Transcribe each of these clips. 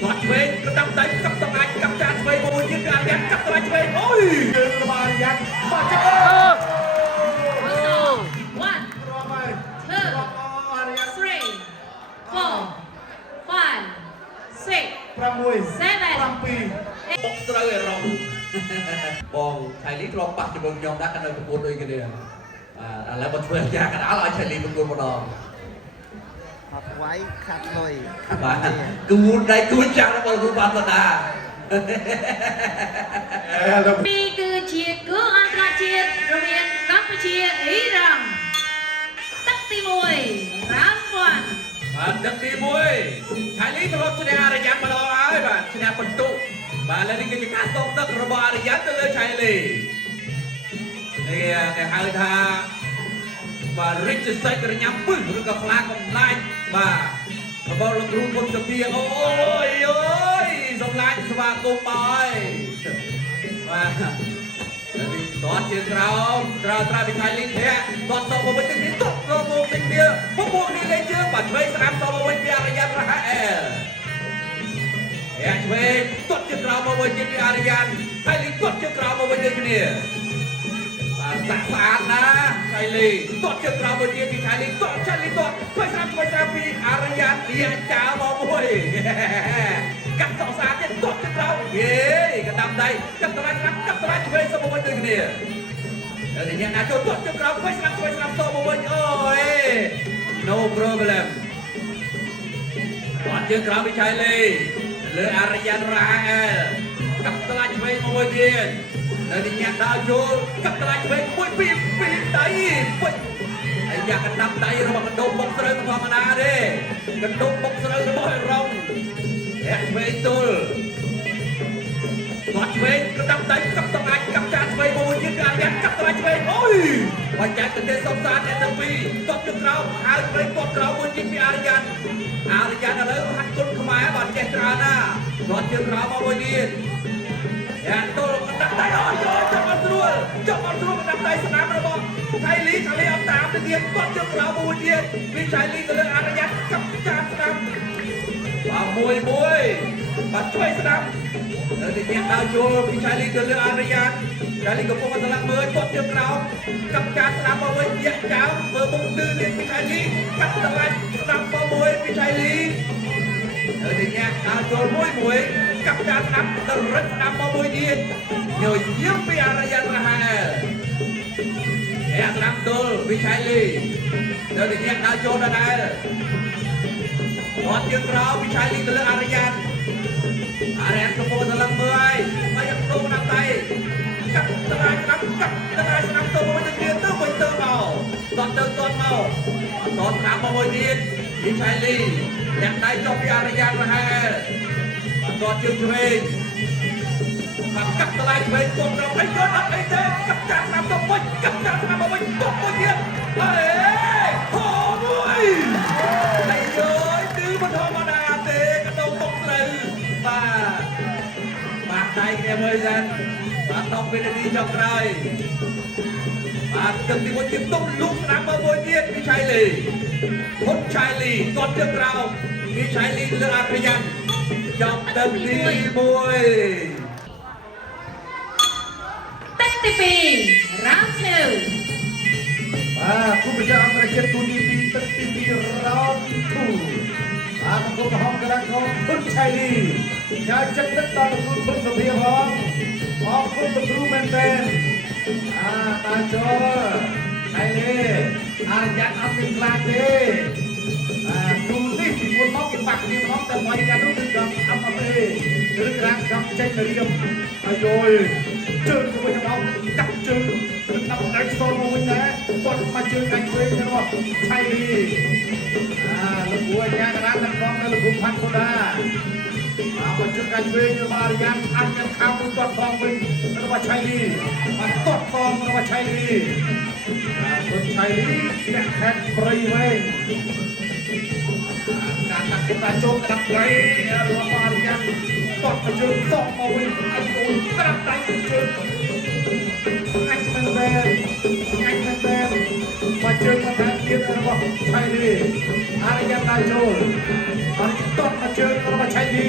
Gọt về cái đâm đánh cặp tông anh cặp cha về một chiếc gà nhắn cặp tông anh về ôi đừng mà nhắn mà chơi One, two, three, four, five, six, seven. បុកត្រូវឯរងបងឆៃលីធ្លាប់បាក់ជាមួយខ្ញុំដាក់នៅប្រកួតដូចគ្នាបាទឥឡូវមកធ្វើយ៉ាងកណ្ដាលឲ្យឆៃលីប្រកួតម្ដងអត់វាយខាត់លុយបាទគូដៃគូចាស់របស់គ្រូបានបដានេះគឺជាគូអន្តរជាតិរវាងកម្ពុជាអ៊ីរ៉ង់ទឹកទី1រ៉ាំវ៉ាន់បាទទឹកទី1ឆៃលីធ្លាប់ឈ្នះអរិយាម្ដងហើយបាទឈ្នះបន្ទុកបាទឥឡូវនេះគឺជាការសងទឹករបស់អរិយាទៅលើឆៃលីនេះគេហៅថាបាទរិទ្ធសិទ្ធិរញ៉ាំពឹសឬក៏ខ្លាកំឡាញ់បាទរបស់លោកគ្រូគុណសុភាអូយអូយសំឡាញ់ស្វាគមន៍បាយបាទនេះតតជាក្រោមត្រាវិថីលីធាក់តតមកវិញនេះតតមកវិញនេះពួកនេះលេងជើងបាទឆ្វេងស្ដាំតមកវិញពីអរិយារហែលយ៉ាឆ្វេងតតជាក្រោមមកវិញពីអរិយាថៃលីតតជាក្រោមមកវិញដូចគ្នាស្អាតណាឆៃលីតតជាក្រោមមកទៀតពីឆៃលីតតឆៃលីតតឆ្វេងស្ដាំពីអរិយាលាចោលមកមួយកាត់តស្អាតទៀតតតជាក្រោមយេកណ្ដាំដៃកាត់ត្រាច់កាត់ត្រាច់ឆ្វេងមកវិញដូចគ្នាហើយញ៉ាំណាចូលតតជាក្រោមឆ្វេងស្ដាំតមកវិញអូយ no problem តតជាក្រោមពីឆៃលីលើអរិយារ៉ាអែលកាត់ត្រាច់ឆ្វេងមកវិញទៀតហើយញ៉ាំដល់ចូលកាត់ត្រាច់ឆ្វេងមួយពីដៃពុជហើយយ៉ាកណ្ដាប់ដៃរបស់កណ្ដុំបុកស្រូវធម្មតាទេកណ្ដុំបុកស្រូវរបស់អេរ៉ុងហាក់ឆ្វេងទល់គាត់ឆ្វេងកណ្ដាប់ដៃកាប់តអាចកាប់ចាឆ្វេងមួយទៀតកាត់យ៉ាកាប់ត្រាច់ឆ្វេងអូយបាច់ចាច់ទៅទេសុំសាទអ្នកទាំងពីរតបទៅក្រោមហើយឆ្វេងតបក្រោមមួយទៀតពីអរិយានឥឡូវហាត់គុណខ្មែរបាទចេះច្រើនណាគាត់ជើងក្រោមមកមួយទៀតយ៉ាងទល់កណ្ដាប់ដៃអូយចាប់អត់ស្រួលកណ្ដាប់ដៃស្នាមរបស់ឆៃលីអត់តាមទៅទៀតគាត់ជើងក្រោមមួយទៀតពីឆៃលីទៅលើអរិយាកាប់ចាស្នាមបាទមួយបាទឆ្វេងស្ដាំទៅញ៉ាំដល់ចូលពីឆៃលីទៅលើអរិយាឆៃលីកំពុងតែស្លាប់មើលគាត់ជើងក្រោមកាប់ចាស្នាមមកវិញយ៉ាក់ចោលមើលមុខទឺទៀតពីឆៃលីកាប់ត្រាច់ស្ដាំមកមួយពីឆៃលីទៅញ៉ាំដល់ចូលមួយកាប់ចាស្ដាំទៅរឹតស្ដាំមកមួយទៀតញញឹមពីអរិយារហែលយ៉ាស្ដាំទល់ពីឆៃលីទៅញ៉ាំដល់ចូលដល់ដែរគាត់ជើងក្រោមពីឆៃលីទៅលើអរិយាកំពុងតែឡើងមើលហើយមកយកទូដាក់ដៃកាប់ត្រាច់ស្ដាំទៅមួយទៅទៀតទៅមកតតមកតស្ដាំមកមួយទៀតពីឆៃលីអ្នកដៃចុះពីអរិយារហែលគាត់ជើងឆ្វេងមកកាប់ត្រាច់ឆ្វេងទប់ដល់អីយកអត់អីទេកាប់ចាក់ស្ដាំទៅវិញកាប់ចាក់ស្ដាំមកវិញទប់មួយទៀតអេហូមួយអីយគឺមិនធម្មតាទេកដោបុកត្រូវបាទដៃគ្នាមើលសិនបាទ10វិនាទីចុងក្រោយបាទទឹកទី1ទៀតទុំលូកស្ដាំមកមួយទៀតពីឆៃលីហ៊ុនឆៃលីគាត់ជើងក្រោមពីឆៃលីលើអរិយាចប់ទឹកទី1ទឹកទី2 round 2បាទគូប្រជែងអន្តរជាតិទូនីពីទឹកទី2 round 2បាទមកកំហុសក្រាស់ของហ៊ុនឆៃលីចាយចិត្តទឹកដល់លោកគ្រូសុភាផងអរគុណលោកគ្រូមែនទែនតាចូលឆៃលីអរិយាអត់មានខ្លាចទេគ្រូនេះពីមុនមកគេបាក់គ្នាមកតែមកកាលនោះគឺកំអត់ទេឬក្រាស់កំចេញទៅរៀបអាយយជើងទៅវិញមកកាប់ជើងដាក់ដៃស្ទល់មកវិញដែរគាត់មកជើងដៃឆ្វេងរបស់ឆៃលីលោកគ្រូអាចារ្យកណ្ដាលទាំងផងនៅលោកគ្រូផាត់កូដាមកជើងដៃឆ្វេងរបស់អរិយាអាចនឹងខោមួយទាត់ផងវិញរបស់ឆៃលីមកទាត់ផងរបស់ឆៃលីគាត់ឆៃលីអ្នកខេត្តព្រៃវែងការដាក់គេបានចូលដាក់ព្រៃរបស់អរិយាទាត់មកជើងតក់មកវិញអត់អូនក្រាបដៃជើងអញមិនបែបមកជើងមកថា ទៀតរបស់ឆៃលីអរិយាដាចូលអរិយតតមកជើងរបស់ឆៃលី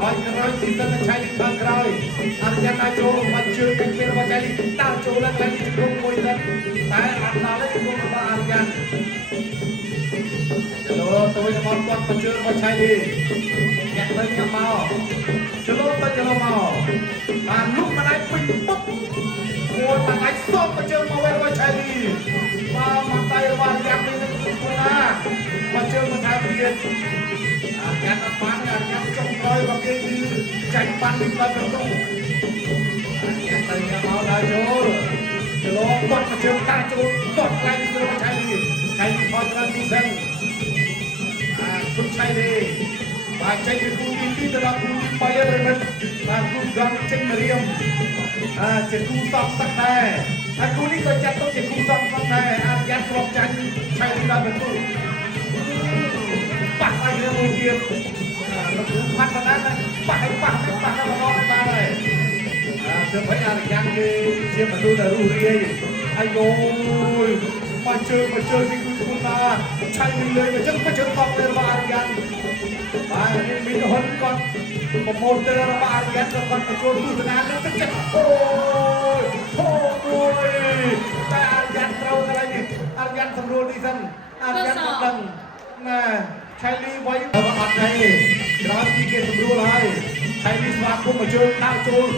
ហើយក្រោយទីទៅឆៃលីខាងក្រោយអរិយាដាចូលមកជើងកាច់ពេលរបស់ឆៃលីដាចូលឡើងឡើងជង្គង់មួយទៅតែអត់ដល់ទេជង្គង់របស់អរិយាចូលទៅរបស់គាត់មកជើងរបស់ឆៃលីញាក់ទៅញាក់មកចូលទៅចូលមកបានលុកមកដៃពេញពុកមួយមកដៃសបមកជើងមកវិញរបស់ឆៃលីមកដៃរបស់អរិយានេះនឹងខ្លួនណាមកជើងមកថែមទៀតអាញាក់បានអាញាក់ចុងក្រោយរបស់គេគឺចាញ់បានពីដល់ប្រទូអាញាក់ទៅញាក់មកដល់ចូលគាត់មកជើងតាចូលគាត់ខ្លាំងទៅរបស់ឆៃលីថតដល់ទីសិនคุณชัยดีบาดใจคือคุณที่ตลอดคุณไปเลยมันบางคุณกำเช่นเรียมจะคุณสอบสักแต่คุณนี่ก็จะต้องจะคุณสอบสักแต่ยัดรอบใจชัยดีได้เป็นตู้ปักไปเลยมือเดียวเราถูกพัฒนาเลยปักให้ปักให้ปักให้มันร้อนมาเลยจะไปอะไรยังดีเชื่อมาดูแต่รู้เรียไอ้โง่มาเจอที่คุณมาใช่เลยมาเจอตองเลยมาอาริยันมามีคนก่อนผมโมเตอร์มาอาริยันก่อนมาโจดูสนามแล้วก็เจ็บโอ้ยแต่อาริยันเราอะไรนี่อาริยันสำรวจดิฉันอาริยันกำลังนะใช้ลีไว้เอามาอัดให้ร้านที่เก็บสำรวจให้ใช้ลีสมาคมมาเจอดาวโจร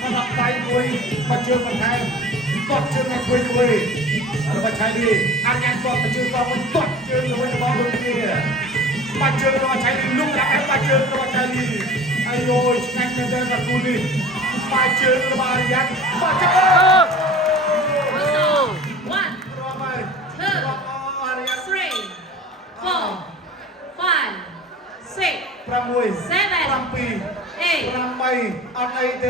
มาหลับไปด้วยมาเจอมาแทนกดเจอมาช่วยด้วยแล้วมาใช้ดีอันยังกดมาเจอมามันกดเจอเลยมาบนนี้มาเจอมาใช้ดีลุกแล้วมาเจอมาใช้ดีไอ้โอยนั่งเดินมาคูนี่มาเจอมายันมาเจอ One, two, three, four, five, six, ประมวย seven, ประปี eight. ประไม่อัดไอเด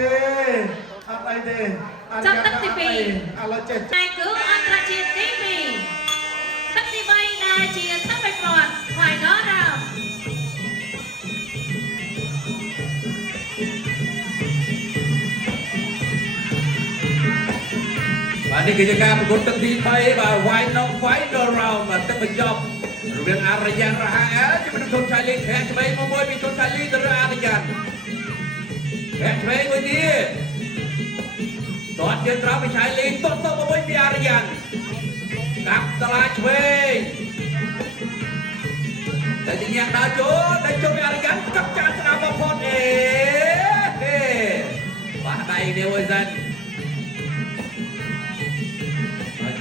อัดไอเดจับตั้งแต่ปี อะไรเจ็ด นายคืออันตรจีตีปีตั้งแต่ใบนายจีตั้งไปก่อนไหวน้อเรา và đâyคือการประกวดตั้งที่ไปว่าไว้น้องไว้โดนเรามาตั้งแต่ยอมเรื่องอารยันระหายจะเป็นคนชายลีแขกจะไปมวยเป็นคนชายลีตัวอารยันแขกไปวันนี้ตอนเดินเราไปชายลีต้นต้นมวยเป็นอารยันกับตลาดช่วยแต่ที่ยังดาวโจได้โจเป็นอารยันกับจานสนามบอลพอดว่าใดเดียวกัน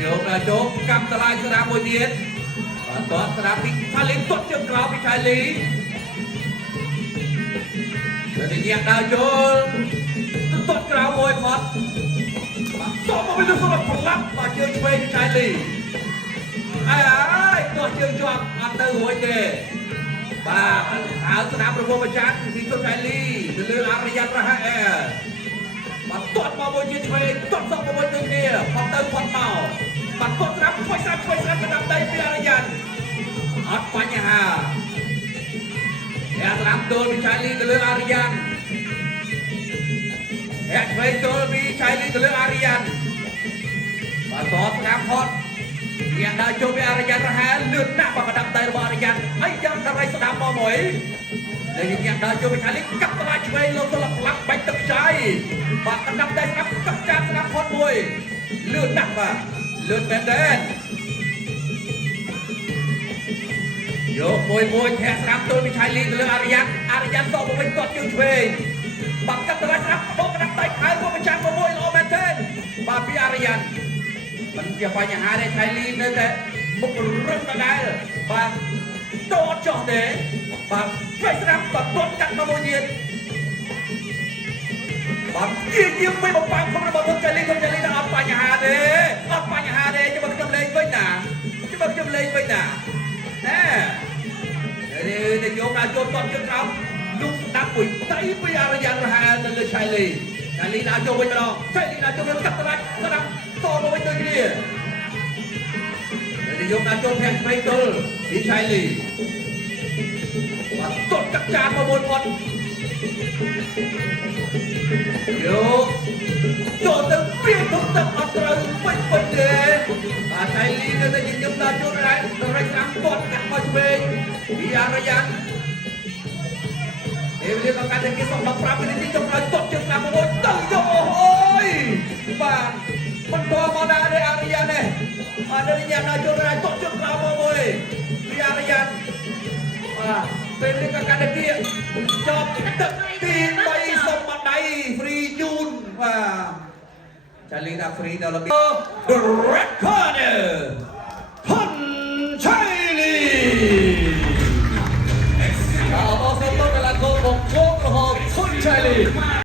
โยกนะโจกกำตลาดสนามมวยเดียดต่อสนามพิชาลีต้นเชือกกราวพิชาลีแต่ที่ยังดาวโจต้นกราวมวยพอดสองมาเป็นลูกสลับผลลัพธ์มาเชือกช่วยพิชาลีไอ้ตัวเชือกจวบอันเตอร์หัวเจบ้าหาสนามประมวยประจันพิชาลีเรืออารยันระหะมาตดมาบนยืนช่วยตดสองมาบนตัวนี้พอเติมพอเมามาตดรับช่วยสนับกระดับได้เพียรยันอัดปัญหาแอบรับโดนวิชัยลีกับเรืออารยันแอบไปโดนวิชัยลีกับเรืออารยันมาตดรับพอดยังได้โจมอารยันระหายเลือดหน้ามากระดับได้ระอารยันไอ้ยังทำไรสนามมอหมวยแต่ยังได้โจมวิชัยลีกับตลาดช่วยลงสลับหลังไปตักใจบากกระดับได้ครับกับจานสนามพอดมวยเลือดหนักมาเลือดแบนแดนโยกมวยแทนสนามตัววิชัยลีกับเรืออารยันส่งมาเป็นกอดยืนช่วยบักกับตลาดครับโบกระดับได้ขายพวกประชันมวยโอแมนเทนบาปีอารยันมันจะไปอย่างหาได้ชัยลีนั่นแต่บุกเรื่องกันได้บาโดดจ่อเด๋บาไฟสนามตัดต้นกันมาโมเย็นบางยิ่งไม่บอกฟังเขาไม่บอกคนใจลีนะอัปปัญหาเด้จะมาจำเลยไว้หนาแน่เดี๋ยวโยมนาโจมตอนจะเราลุกนักปุ๋ยไต่ไปอารยันระหายนั่นเลยชัยลีนาโจมไว้ตลอดชัยลีนาโจมเรื่องกัดตลาดสนามต่อมาไว้ตัวนี้เดี๋ยวโยมนาโจมแทนไปตัวที่ชัยลีมาตดกับจานมาบนพอดโยโจตึงเปลี่ยนทุกตับอัตราไม่เป็นเดชาชัยลีนั่นจะยิงยมนาโจมอะไร Terus angkot kat Majwe di Aryan. Dia akan ada kisah berapa ini di jumlah top jumlah mohon tahu oi. Bang, mentua mana ada Aryan eh? Ada yang nak jual top jumlah mohon di Aryan. Wah, Felix akan ada dia. Job tim bayi somadai free Jun. Wah. Cari dah free dah lebih. The red corner.